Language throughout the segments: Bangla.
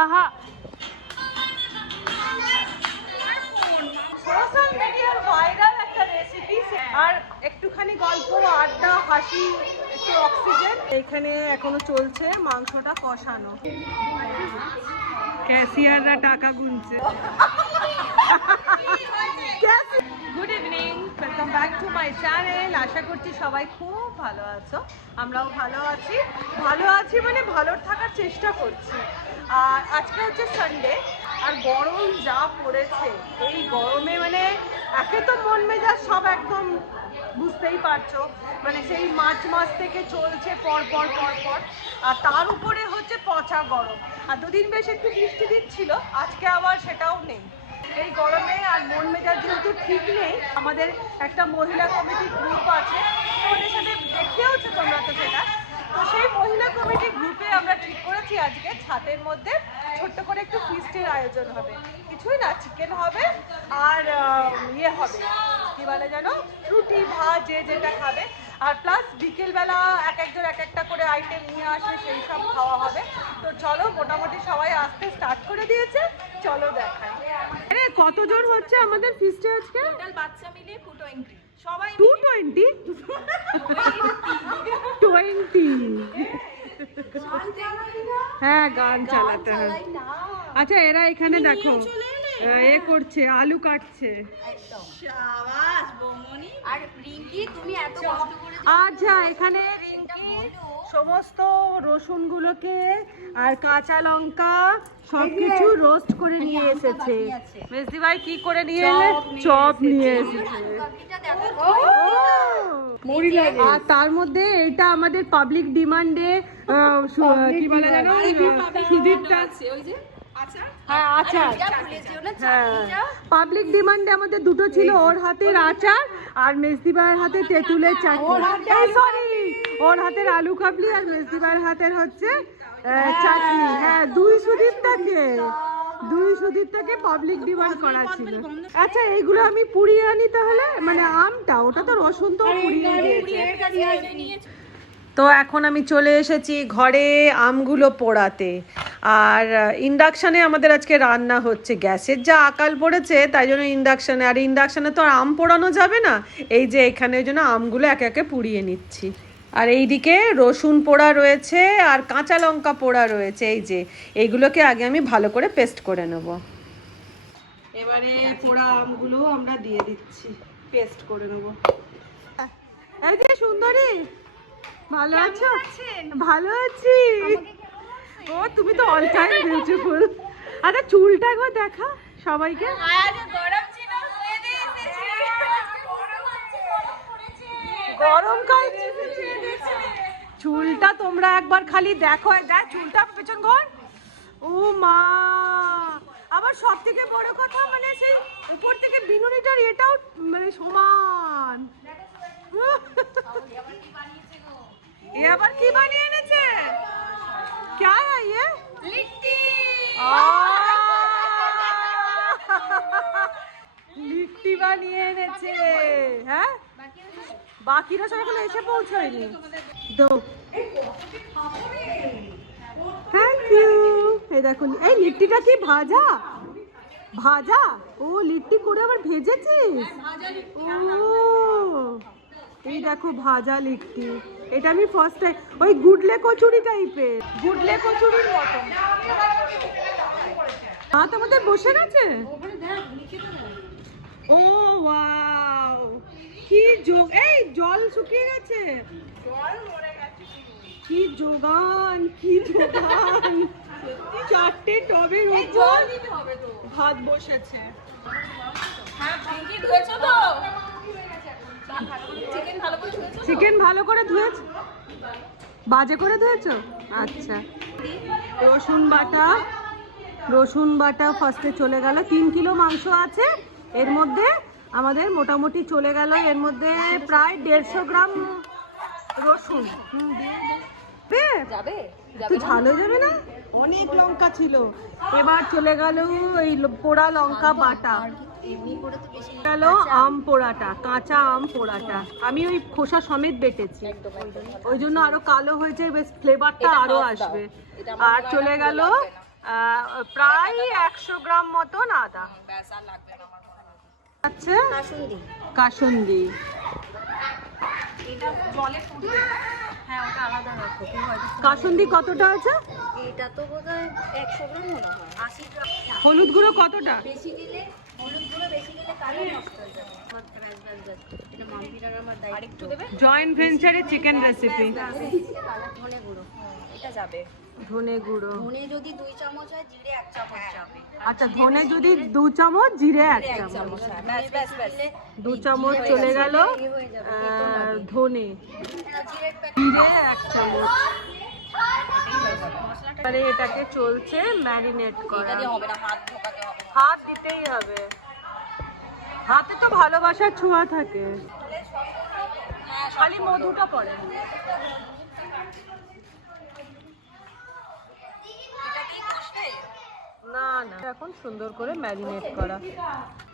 আহা সোশ্যাল মিডিয়ার ভাইরাল একটা রেসিপি আর একটুখানি গল্প আড্ডা হাসি একটু অক্সিজেন। এখানে এখনো চলছে মাংসটা কষানো, ক্যাশিয়াররা টাকা গুনছে। Good evening, welcome back to my channel. আশা করছি সবাই খুব ভালো আছো, আমরাও ভালো আছি। ভালো আছি মানে ভালো থাকার চেষ্টা করছি। আর আজকে হচ্ছে সানডে, আর গরম যা পড়েছে এই গরমে মানে একে তো মন মেজাজ সব একদম বুঝতেই পারছো, মানে সেই মার্চ মাস থেকে চলছে পর পর পর পর, আর তার উপরে হচ্ছে পচা গরম। আর দুদিন বেশ একটু বৃষ্টি দিচ্ছিল, আজকে আবার সেটাও নেই। এই গরমে আর মন মেজাজ যেহেতু ঠিক নেই, আমাদের একটা মহিলা কমিটি গ্রুপ আছে, ওদের সাথে দেখেওছো তোমরা তো সেটা। তো সেই মহিলা কমিটি গ্রুপে আমরা ঠিক করেছি আজকে ছাদের মধ্যে ছোট্ট করে একটু ফিস্টের আয়োজন হবে। কিছুই না, চিকেন হবে আর ইয়ে হবে, কি বলে জানো, রুটি ভাত যে যেটা খাবে। আর প্লাস বিকেলবেলা এক একজন এক একটা করে আইটেম নিয়ে আসে, সেই সব খাওয়া হবে। তো চলো, মোটামুটি সবাই আসতে স্টার্ট করে দিয়েছে, চলো দেখাই। আরে কতজন হচ্ছে আমাদের ফিস্টে আজকে? টোটাল বাচ্চা মিলে 220 সবাই 220 হ্যাঁ, গান চালাতে হয়। আচ্ছা, এরা এখানে দেখো এ করছে, আলু কাটছে। শাবাশ বৌমনি। আর রিঙ্কি তুমি এত কষ্ট করে আচ্ছা, এখানে রিঙ্কি সমস্ত রসুনগুলোকে আর কাঁচা লঙ্কা সবকিছু রোস্ট করে নিয়ে এসেছে। মেজদি ভাই কি করে নিয়ে এলে? চপ নিয়ে এসেছে। আর তার মধ্যে এটা আমাদের পাবলিক ডিমান্ডে কি বলে জানো, সুদীপটা হ্যাঁ আচার, হ্যাঁ পাবলিক ডিমান্ডে আমাদের দুটো ছিল, ওর হাতের আচার আর মেজদি ভাইয়ের হাতে তেঁতুলের চাটনি, সরি ওর হাতের আলু কাবলি আর মেজদি ভাইয়ের হাতের হচ্ছে চাটনি। হ্যাঁ, দুই সুদীপটাকে পাবলিক ডিমান্ড করা ছিল। আচ্ছা, এইগুলো আমি পুড়িয়ে আনি তাহলে, মানে আমটা ওটা তো রসুন তো পুড়িয়ে দিয়েছে। তো এখন আমি চলে এসেছি ঘরে আমগুলো পোড়াতে। আর ইন্ডাকশানে আমাদের আজকে রান্না হচ্ছে। গ্যাসের যা আকাল পড়েছে তাই জন্য ইন্ডাকশানে, আর ইন্ডাকশানে তো আর আম পোড়ানো যাবে না, এই যে এখানে ওই জন্য আমগুলো একে একে পুড়িয়ে নিচ্ছি। আর এইদিকে রসুন পোড়া রয়েছে আর কাঁচা লঙ্কা পোড়া রয়েছে, এই যে এইগুলোকে আগে আমি ভালো করে পেস্ট করে নেব। এবারে পোড়া আমগুলো আমরা দিয়ে দিচ্ছি, পেস্ট করে নেব। এই যে সুন্দরী, ভালো আছো? ভালো আছি। ও তুমি তো অল টাইম বিউটিফুল। আচ্ছা চুলটা গো দেখা সবাইকে। গরমকাল চুলটা তোমরা একবার খালি দেখো, দেখ চুলটা পেছন ঘর। ও মা, আবার সব থেকে বড় কথা মানে সেই উপর থেকে বিনুনিটার এটাও মানে সমান। ये আবার কি বানিয়ে এনেছে? क्या है ये? लिट्टी। লিট্টি বানিয়ে এনেছে। হ্যাঁ, বাকিরা সব এখন এসে পৌঁছয়নি। দো, থ্যাংক ইউ। এই দেখুন, এই লিট্টিটা কি ভাজা? ভাজা? ও লিট্টি করে আবার ভেজেছিস? ও এই দেখো ভাজা লিট্টি। এটা আমি ফার্স্ট টাইম, ওই গুডলে কচুরি টাইপের, গুডলে কচুরির মতো। হাত আমাদের বসে গেছে। ও ওয়াও, কি যোগ, এই জল শুকিয়ে গেছে, কি যোগান, কি যোগান। 4টে টবের উপর ভাত বসেছে। হ্যাঁ, রিঙ্কি ধুয়েছো তো? চিকেন ভালো করে ধুয়েছো? বাজে করে ধুয়েছো? আচ্ছা। রসুন বাটা ফার্স্টে চলে গেল। 3 কিলো মাংস আছে, এর মধ্যে আমাদের মোটামুটি চলে গেল এর মধ্যে প্রায় 150 গ্রাম রসুন। যাবে তুই ঝাল হয়ে যাবে না? অনেক লঙ্কা ছিল। এবার চলে গেল এই পোড়া লঙ্কা বাটা, গেল আম পোড়াটা, কাঁচা আম পোড়াটা আমি ওই খোসা সমেত বেটেছি, ওই জন্য আরো কালো হয়েছে, বেশ ফ্লেভারটা আরো আসবে। আর চলে গেল প্রায় 100 গ্রাম মতন আদা। ব্যাস আর লাগবে না আমার মনে হয়। আচ্ছা, কাসুন্দি কাসুন্দি। এটা জলে ফুটবে। হ্যাঁ ওটা আলাদা রাখো তুমি হয়তো। কাসুন্দি কতটা আছে? এটা তো বোধহয় 100 গ্রাম মনে হয়, 80 গ্রাম। হলুদ গুঁড়ো কতটা? বেশি দিলে হলুদ গুঁড়ো বেশি দিলে কালার নষ্ট হয়ে যাবে। এটা মাম্পিটার আমার দায়িত্ব। আরেকটু দেবে? জয়েন্ট ভেঞ্চারে চিকেন রেসিপি। ধনে গুঁড়ো এটা যাবে। ধনে গুঁড়ো, ধনে যদি 2 চামচ হয়, জিরে 1 চামচ যাবে। আচ্ছা ধনে যদি 2 চামচ, জিরে 1 জিরে 1 চামচ। চামচ, ব্যাস ব্যাস ব্যাস। 2 চামচ চলে গেল। ধনে, জিরে 1 চামচ। এবারে এটাকে চলছে ম্যারিনেট করা। এটা দিয়ে হবে না, হাত ঢোকাতে হবে। হাত দিতেই হবে, হাতে তো ভালোবাসার ছোঁয়া থাকে, হ্যাঁ খালি মধুটা পড়ে। এটা কি কষবে? না না, এখন সুন্দর করে ম্যারিনেট করা।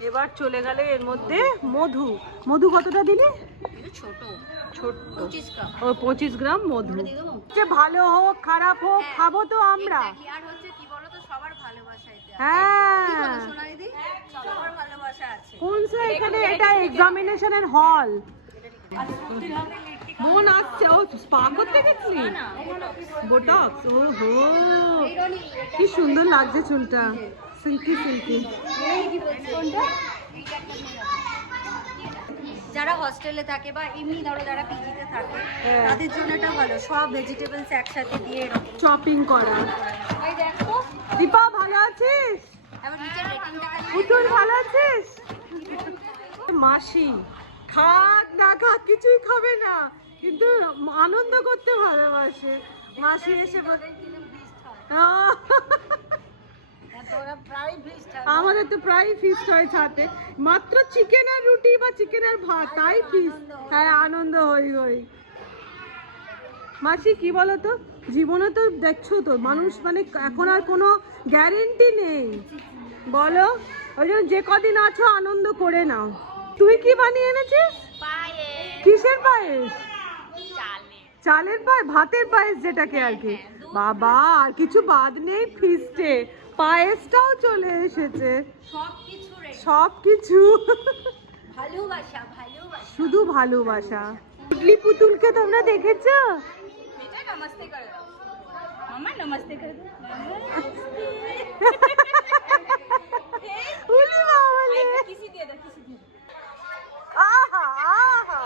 এবার চলে গেলে এর মধ্যে মধু। মধু কতটা দিলি? এটা ছোট ছোট, 25 গ্রাম। ও 25 গ্রাম মধু। দিয়ে দেবো? যে ভালো হোক খারাপ হোক খাবো তো আমরা। Exactly, আর হচ্ছে কি বলো তো, সবার ভালোবাসা এটা। হ্যাঁ, কি বলো সোনা দিদি? সবার ভালোবাসা আছে। কোন সে এখানে এটা এক্সামিনেশনের হল। বোন আসছে, ও স্পা করতে গেছিলি? বোটক্স, ও হো, কি সুন্দর লাগছে চুলটা, সিল্কি সিল্কি। যারা হস্টেলে থাকে বা এমনি ধরো যারা পিজিতে থাকে, হ্যাঁ। তাদের জন্য এটা ভালো, সব ভেজিটেবলস একসাথে দিয়ে এরকম। চপিং করা। এই দেখো, দীপা ভালো আছিস? এবার নিচে রেটিংটা পুতুল ভালো আছিস? মাসি খাক না খাক কিছুই খাবে না, কিন্তু আনন্দ করতে ভালোবাসে। মাসি এসে বলে আহ! আমাদের তো প্রায় ফিস্ট হয় সাথে, মাত্র চিকেন আর রুটি বা চিকেন আর ভাত, তাই ফিস্ট। হ্যাঁ, আনন্দ হই হই। মাসি কি বলতো, জীবনে তো দেখছো তো মানুষ মানে এখন আর কোনো গ্যারেন্টি নেই, বলো? ওই জন্য যে কদিন আছো আনন্দ করে নাও। তুই কি বানিয়ে এনেছিস? কিসের পায়েস? চালের পায়েস, ভাতের পায়েস যেটাকে আর কি। বাবা, আর কিছু বাদ নেই ফিস্টে, পায়েসটাও চলে এসেছে। সবকিছু রেডি, সবকিছু, ভালোবাসা ভালোবাসা। শুধু ভালোবাসা। পুটলি পুতুলকে তোমরা দেখেছো? বেটা নমস্তে করে দাও, মামা নমস্তে করে দাও। উলি বাবালে, কিসি দিয়ে দাও, কিসি দিয়ে দাও। আহা আহা,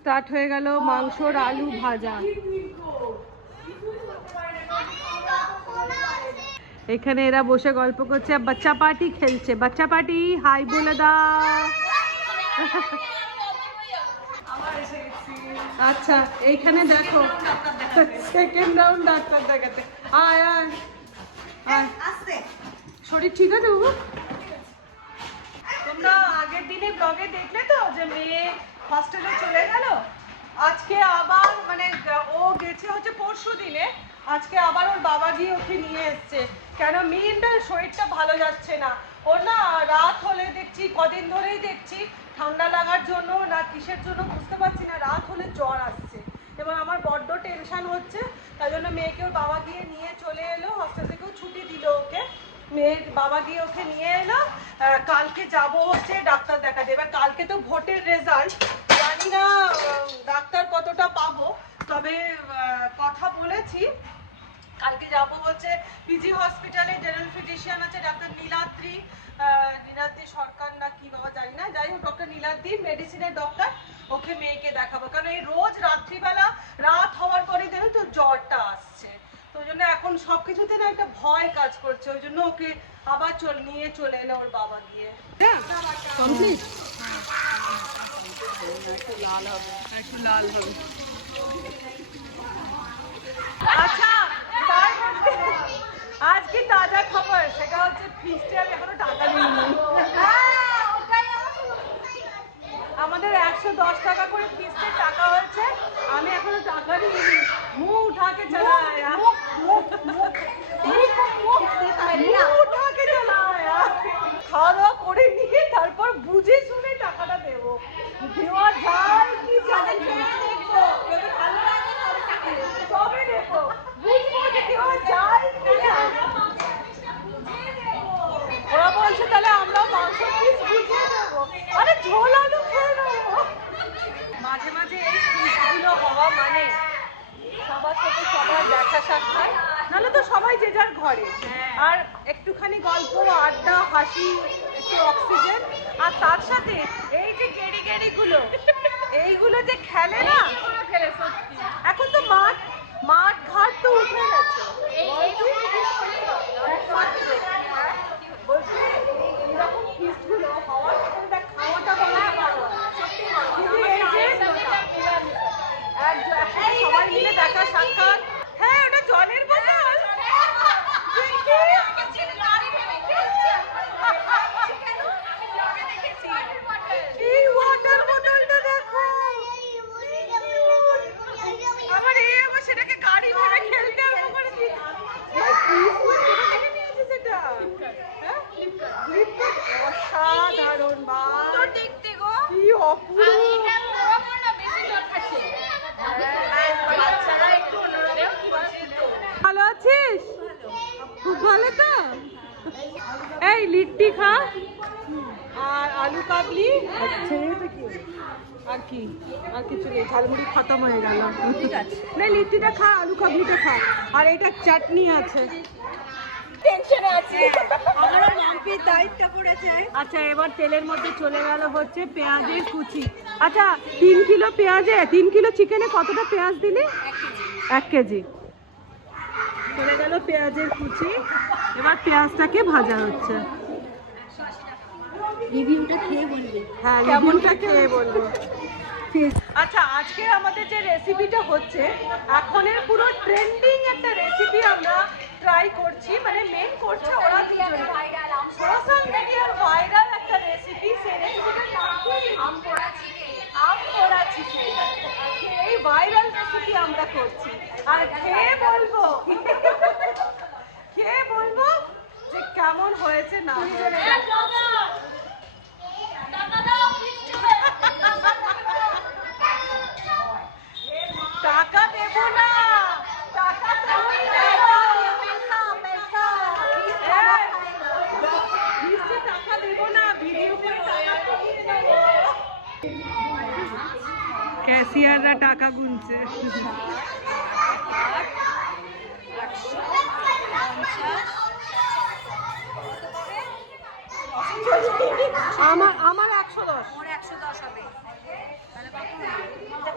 স্টার্ট হয়ে গেল মাংসর আলু ভাজা। এখানে এরা বসে গল্প করছে, বাচ্চা পার্টি খেলছে। বাচ্চা পার্টি হাই বলে দাও। আচ্ছা, এইখানে দেখো সেকেন্ড রাউন্ড ডাক্তার দেখাতে। আয় আয় আয়, শরীর ঠিক আছে বাবু? তোমরা আগের দিনে ব্লগে দেখলে তো যে মেয়ে হস্টেলে চলে গেল, আজকে আবার মানে ও গেছে হচ্ছে পরশু দিনে, আজকে আবার ওর বাবা গিয়ে ওকে নিয়ে এসছে। কেন মেয়েটার শরীরটা ভালো যাচ্ছে না, ওর না রাত হলে দেখছি, কদিন ধরেই দেখছি ঠান্ডা লাগার জন্য না কিসের জন্য বুঝতে পারছি না, রাত হলে জ্বর আসছে। এবার আমার বড্ড টেনশন হচ্ছে, তাই জন্য মেয়েকে ওর বাবা গিয়ে নিয়ে চলে এলো, হস্টেল থেকেও ছুটি দিল ওকে। মেয়ের বাবা গিয়ে ওকে নিয়ে এলো। কালকে যাব হচ্ছে ডাক্তার দেখাতে। এবার কালকে তো ভোটের রেজাল্ট, জানি না ডাক্তার কতটা পাবো, তবে কথা বলেছি কালকে যাব হচ্ছে পিজি হসপিটালে। জেনারেল ফিজিশিয়ান আছে ডাক্তার নীলাদ্রি, নীলাদ্রি সরকার না কি বাবা জানি না, যাই হোক ডক্টর নীলাদ্রি মেডিসিনের ডক্টর, ওকে মেয়েকে দেখাবো। কারণ এই রোজ রাত্রিবেলা রাত হওয়ার পরে জানো তো জ্বরটা আসছে, তো ওই জন্য এখন সবকিছুতে না একটা ভয় কাজ করছে, ওই জন্য ওকে আবার নিয়ে চলে এলো ওর বাবা গিয়ে। কমপ্লিট, একটু লাল হবে। আচ্ছা, তার মধ্যে আজ কি তাজা খবর, সেটা হচ্ছে ফিস্টে আমি এখনো টাকা নিইনি। আমাদের 110 টাকা করে ফিস্টের টাকা হয়েছে, আমি এখনো টাকা নিইনি। মুখ উঠাকে চলা আয়া, খাওয়া দাওয়া করে নিয়ে তারপর বুঝে শুনে টাকাটা দেবো। দেওয়া যায় কি যায়, তবে দেখবো সবাই যে যার ঘরে, আর একটুখানি গল্প, আড্ডা, হাসি, একটু অক্সিজেন, আর তার সাথে এই যে গেড়ি গেড়িগুলো, এইগুলো যে খেলে না, এখন তো মাঠ ঘাট তো উঠে গেছে। বলছি এইরকম ফিস্টগুলো হওয়ার সাথে দেখ খাওয়াটা বলা ভালো, কিন্তু এই যে সবাই মিলে দেখা সাক্ষাৎ, হ্যাঁ ওটা জলের বোতল, এই ওয়াটার বোতলটা দেখো, আবার আবার সেটাকে গাড়ি ভেবে খেলতে আরম্ভ করেছি। সেটা অসাধারণ, দেখতে গো কি অপূর্ব। ভালো আছিস? খুব ভালো তো। এই লিট্টি খা, আর আলু কাবলি, আর কি আর কিছু নেই, ঝালমুড়ি খতম হয়ে গেল। ঠিক আছে না, লিট্টিটা খা, আলু কাবলিটা খা, আর এটা চাটনি আছে। টেনশনে আছি, আমারও মাম্পির দায়িত্বটা পড়েছে। আচ্ছা এবার তেলের মধ্যে চলে গেল হচ্ছে পেঁয়াজের কুচি। আচ্ছা 3 কিলো পেঁয়াজে 3 কিলো চিকেনে কতটা পেঁয়াজ দিলি? 1 কেজি চলে গেল পেঁয়াজের কুচি। এবার পেঁয়াজটাকে ভাজা হচ্ছে। রিভিউটা খেয়ে বলবি। হ্যাঁ কেমনটা খেয়ে বলবো। আচ্ছা আজকে আমাদের যে রেসিপিটা হচ্ছে, এখনের পুরো ট্রেন্ডিং একটা রেসিপি আমরা ট্রাই করছি, মানে মেন করছে ওরা দুজনে, সোশ্যাল মিডিয়ার ভাইরাল একটা রেসিপি। সেই রেসিপিটার নাম কি? আম পোড়া চিকেন। এই ভাইরাল রেসিপি আমরা করছি, আর খেয়ে বলবো যে কেমন হয়েছে না টাকা দেবো না, টাকা টাকা দেবো না, ভিডিও করে ক্যাশিয়াররা টাকা গুনছে। আমার 110। ওর 110 হবে। তাহলে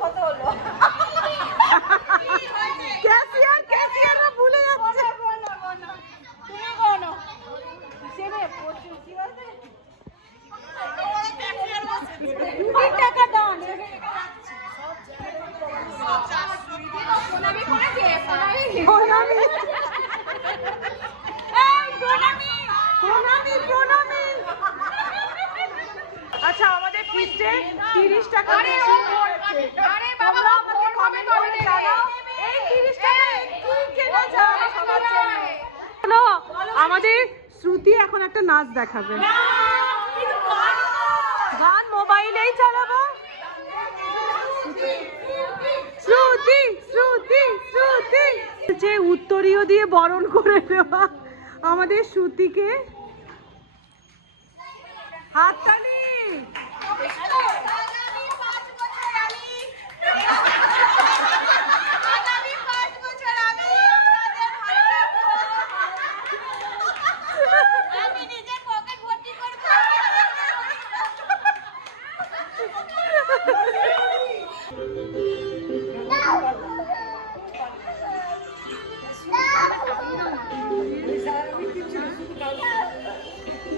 কত হলো? ক্যাশিয়াররা ভুলে যাচ্ছে। তুমি গোনো। হিসেবে প্রচুর কি বলবে? 2 টাকা দাও। প্রণামী করেছে, প্রণামী। আচ্ছা আমাদের ফিস্টে 30 টাকা বেশি হয়েছে। আরে বাবা আমাদের কমেন্ট করে জানাও এই 30 টাকা কি কেনা যায় সবার জন্য। হ্যালো আমাদের শ্রুতি এখন একটা নাচ দেখাবে। গান মোবাইলেই চালাবো। শ্রুতি শ্রুতি শ্রুতি যে উত্তরীয় দিয়ে বরণ করে দেওয়া আমাদের শ্রুতিকে। হাততালি।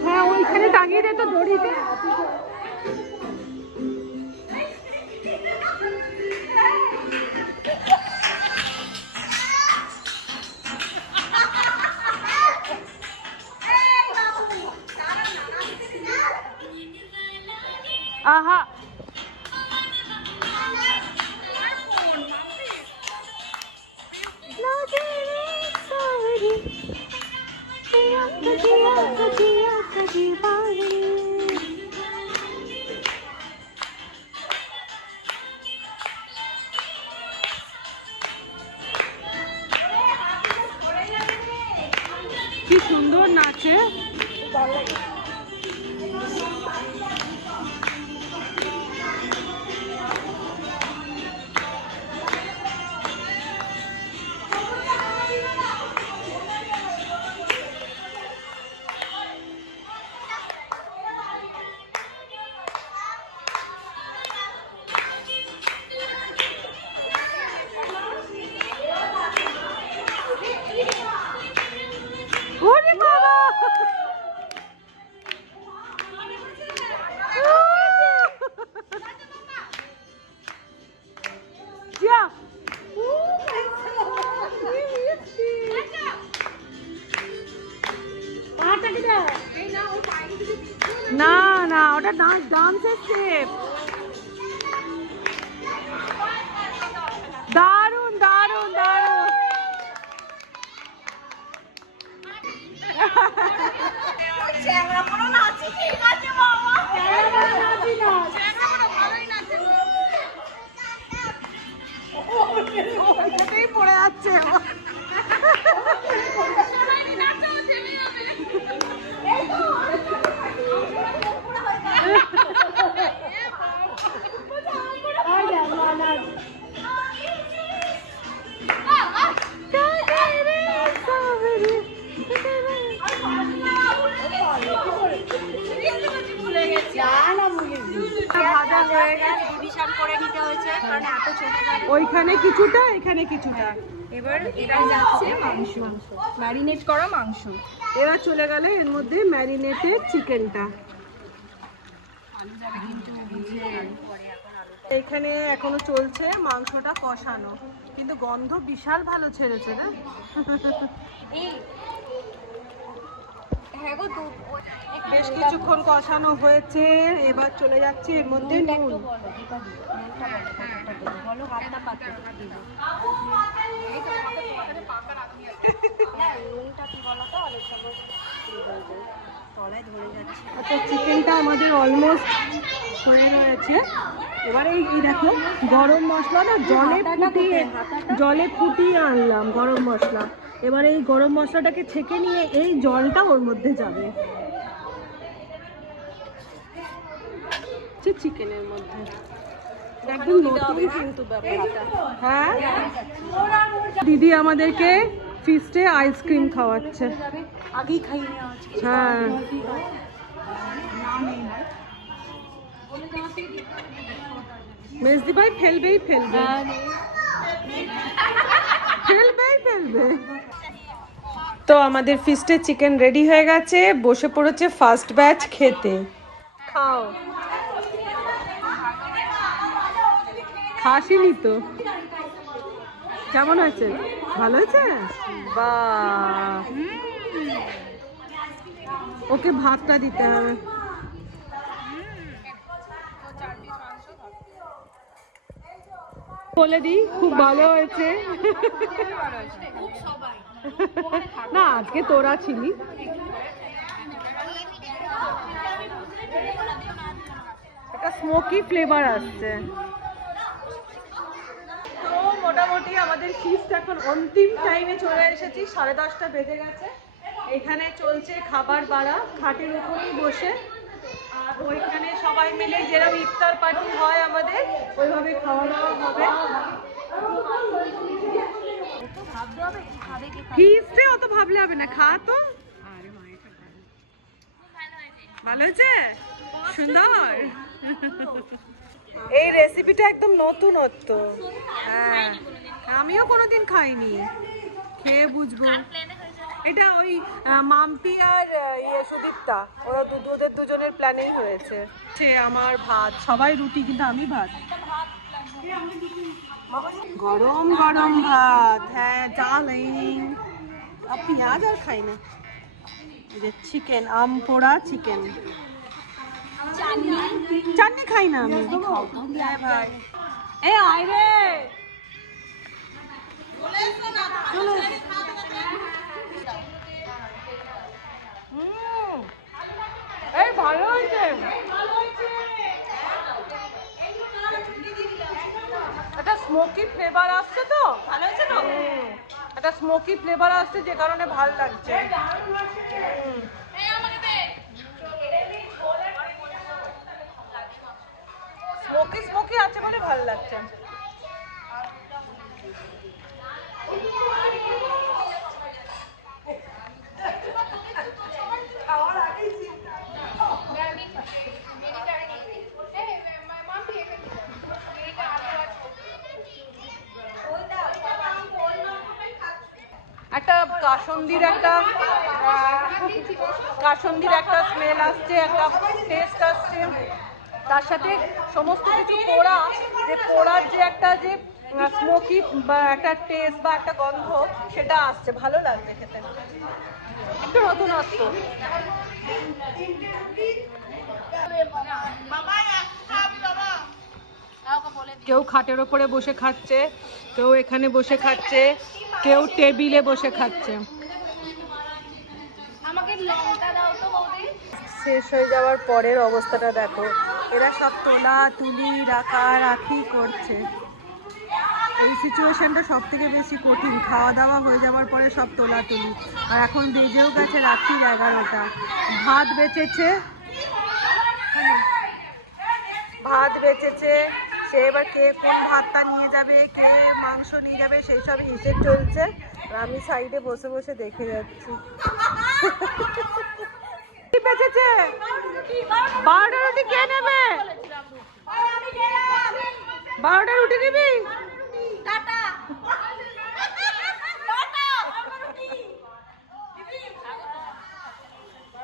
হ্যাঁ ওইখানে টাঙিয়ে দে তো দড়িতে। আহা কি সুন্দর নাচে। না না, ওটা ডান্সের স্টেপ। দারুণ দারুণ দারুণ। পড়ে যাচ্ছে। ওইখানে কিছুটা, এখানে কিছুটা। এবার এটা যাচ্ছে মাংস, ম্যারিনেট করা মাংস। এবার চলে গেলে এর মধ্যে ম্যারিনেটেড চিকেনটা। এখানে এখনো চলছে মাংসটা কষানো, কিন্তু গন্ধ বিশাল ভালো ছেড়েছে না? বেশ কিছুক্ষণ কষানো হয়েছে, এবার চলে যাচ্ছে এর মধ্যে নুন। আচ্ছা, চিকেনটা আমাদের অলমোস্ট হয়ে রয়েছে। এবারে এই দেখো গরম মশলা না জলে ফুটিয়ে আনলাম গরম মশলা। এবারে এই গরম মশলাটাকে ছেঁকে নিয়ে এই জলটা ওর মধ্যে যাবে চিকেনের মধ্যে। একদম নতুন কিন্তু ব্যাপারটা। হ্যাঁ, দিদি আমাদেরকে ফিস্টে আইসক্রিম খাওয়াচ্ছে। আগেই খাইনি। হ্যাঁ, মেজদি ভাই ফেলবে। তো আমাদের ফিস্টের চিকেন রেডি হয়ে গেছে, বসে পড়েছে ফার্স্ট ব্যাচ খেতে। খাও। খাসিনি তো? কেমন হয়েছে? ভালো হয়েছে? বাহ, ওকে ভাতটা দিতে হবে। বলে দিই খুব ভালো হয়েছে। না, আজকে তোরা ছিলি। একটা স্মোকি ফ্লেভার আসছে। তো মোটামুটি আমাদের ফিস্ট এখন অন্তিম টাইমে চলে এসেছি, 10:30 বেজে গেছে। এখানে চলছে খাবার বাড়া, খাটের উপরেই বসে। আর ওইখানে সবাই মিলে যেরকম ইফতার পার্টি হয় আমাদের, ওইভাবে খাওয়া দাওয়া হবে। ফিস্টে অত ভাবলে হবে না, খা তো। ভালো হয়েছে, সুন্দর। এই রেসিপিটা একদম নতুনত্ব। হ্যাঁ, আমিও কোনোদিন খাইনি, খেয়ে বুঝবো। এটা ওই মাম্পি আর সুদীপ্তা, ওরা ওদের দুজনের প্ল্যানেই হয়েছে। সে আমার ভাত, সবাই রুটি কিন্তু আমি ভাত। গরম গরম ভাত। হ্যাঁ, ডার্লিং। আর পেঁয়াজ আর খাই না। চিকেন, আম পোড়া চিকেন। চাটনি খাই না আমি। এ আয় রে, এই ভালো হয়েছে। একটা স্মোকি ফ্লেভার আসছে তো, ভালো হয়েছে তো। একটা স্মোকি ফ্লেভার আসছে, যে কারণে ভালো লাগছে। স্মোকি স্মোকি আছে বলে ভালো লাগছে। একটা কাসন্দির একটা স্মেল আসছে, একটা টেস্ট আসছে। তার সাথে সমস্ত কিছু পোড়া, যে পোড়ার যে একটা যে স্মোকি বা একটা টেস্ট বা একটা গন্ধ, সেটা আসছে, ভালো লাগছে খেতে। একটু নতুনত্ব। কেউ খাটের ওপরে বসে খাচ্ছে, কেউ এখানে বসে খাচ্ছে, কেউ টেবিলে বসে খাচ্ছে। আমাকে লঙ্কা দাও তো বৌদি। শেষ হয়ে যাওয়ার পরের অবস্থাটা দেখো, এরা সব তোলা তুলি রাখি করছে। এই সিচুয়েশনটা সব থেকে বেশি কঠিন, খাওয়া দাওয়া হয়ে যাওয়ার পরে সব তোলা তুলি। আর এখন বেজেও গেছে রাত্রির 11টা। ভাত বেঁচেছে, ভাত বেঁচেছে, সে এবার কে কোন ভাতটা নিয়ে যাবে, কে মাংস নিয়ে যাবে, সেই সব হিসেব চলছে। আর আমি সাইডে বসে বসে দেখে যাচ্ছি। কি বেঁচেছে? 12টা রুটি কে নেবে? 12টা রুটি নিবি?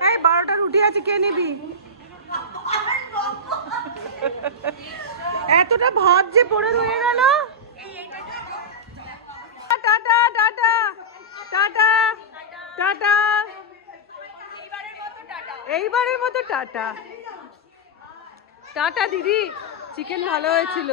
এই 12টা রুটি আছে, কে নিবি? এতটা ভাত যে পড়ে রয়ে গেল। টাটা টাটা টাটা টাটা, এইবারের মতো টাটা টাটা দিদি। চিকেন ভালো হয়েছিল।